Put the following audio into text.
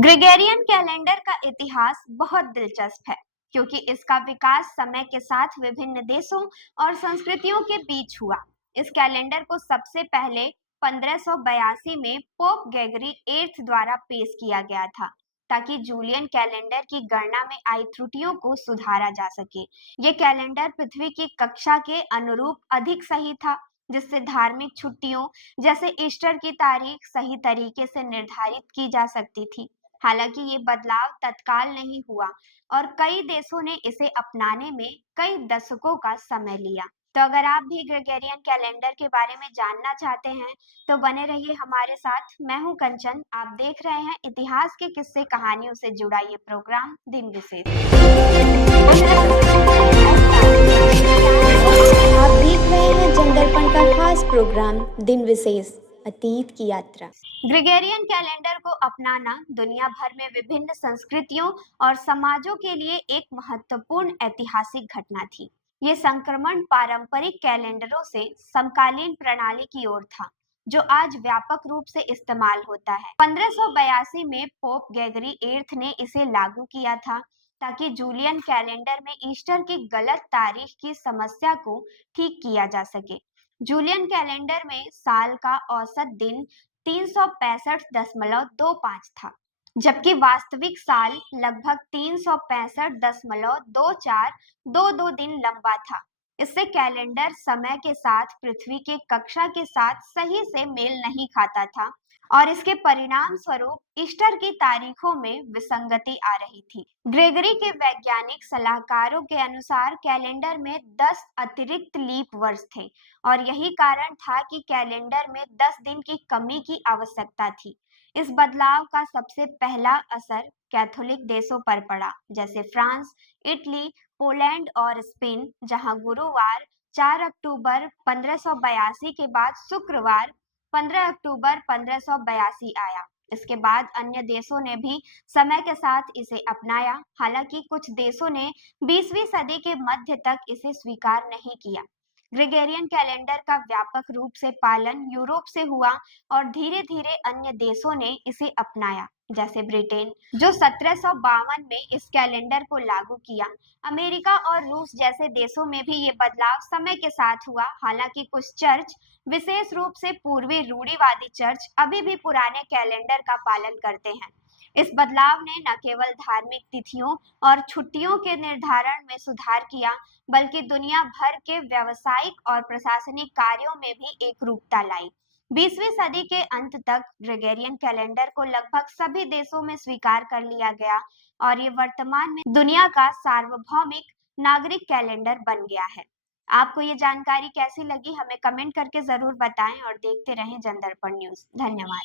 Gregorian calendar का इतिहास बहुत दिलचस्प है क्योंकि इसका विकास समय के साथ विभिन्न देशों और संस्कृतियों के बीच हुआ। इस कैलेंडर को सबसे पहले 1582 में पोप ग्रेगरी 8 द्वारा पेश किया गया था ताकि जूलियन कैलेंडर की गणना में आई त्रुटियों को सुधारा जा सके। ये कैलेंडर पृथ्वी की कक्षा के अनुरूप अधिक सही था, जिससे धार्मिक छुट्टियों जैसे ईस्टर की तारीख सही तरीके से निर्धारित की जा सकती थी। हालांकि ये बदलाव तत्काल नहीं हुआ और कई देशों ने इसे अपनाने में कई दशकों का समय लिया। तो अगर आप भी ग्रेगोरियन कैलेंडर के बारे में जानना चाहते हैं तो बने रहिए हमारे साथ। मैं हूं कंचन, आप देख रहे हैं इतिहास के किस्से कहानियों से जुड़ा ये प्रोग्राम दिन विशेष। आप देख रहे हैं जनदर्पण का खास प्रोग्राम दिन विशेष, अतीत की यात्रा। ग्रेगोरियन कैलेंडर को अपनाना दुनिया भर में विभिन्न संस्कृतियों और समाजों के लिए एक महत्वपूर्ण ऐतिहासिक घटना थी। ये संक्रमण पारंपरिक कैलेंडरों से समकालीन प्रणाली की ओर था, जो आज व्यापक रूप से इस्तेमाल होता है। 1582 में पोप ग्रेगरी 8 ने इसे लागू किया था ताकि जूलियन कैलेंडर में ईस्टर की गलत तारीख की समस्या को ठीक किया जा सके। जूलियन कैलेंडर में साल का औसत दिन 365.25 था, जबकि वास्तविक साल लगभग 365.2422 दिन लंबा था। इससे कैलेंडर समय के साथ पृथ्वी के कक्षा के साथ सही से मेल नहीं खाता था और इसके परिणाम स्वरूप ईस्टर की तारीखों में विसंगति आ रही थी। ग्रेगरी के वैज्ञानिक सलाहकारों के अनुसार कैलेंडर में 10 अतिरिक्त लीप वर्ष थे और यही कारण था कि कैलेंडर में 10 दिन की कमी की आवश्यकता थी। इस बदलाव का सबसे पहला असर कैथोलिक देशों पर पड़ा, जैसे फ्रांस, इटली, पोलैंड और स्पेन, जहां गुरुवार 4 अक्टूबर 1582 के बाद शुक्रवार 15 अक्टूबर 1582 आया। इसके बाद अन्य देशों ने भी समय के साथ इसे अपनाया। हालांकि कुछ देशों ने 20वीं सदी के मध्य तक इसे स्वीकार नहीं किया। ग्रेगोरियन कैलेंडर का व्यापक रूप से पालन यूरोप से हुआ और धीरे धीरे अन्य देशों ने इसे अपनाया, जैसे ब्रिटेन, जो 1752 में इस कैलेंडर को लागू किया। अमेरिका और रूस जैसे देशों में भी ये बदलाव समय के साथ हुआ। हालांकि कुछ चर्च, विशेष रूप से पूर्वी रूढ़िवादी चर्च, अभी भी पुराने कैलेंडर का पालन करते हैं। इस बदलाव ने न केवल धार्मिक तिथियों और छुट्टियों के निर्धारण में सुधार किया, बल्कि दुनिया भर के व्यावसायिक और प्रशासनिक कार्यों में भी एकरूपता लाई। 20वीं सदी के अंत तक ग्रेगोरियन कैलेंडर को लगभग सभी देशों में स्वीकार कर लिया गया और ये वर्तमान में दुनिया का सार्वभौमिक नागरिक कैलेंडर बन गया है। आपको ये जानकारी कैसी लगी, हमें कमेंट करके जरूर बताएं और देखते रहें जनदर्पण न्यूज। धन्यवाद।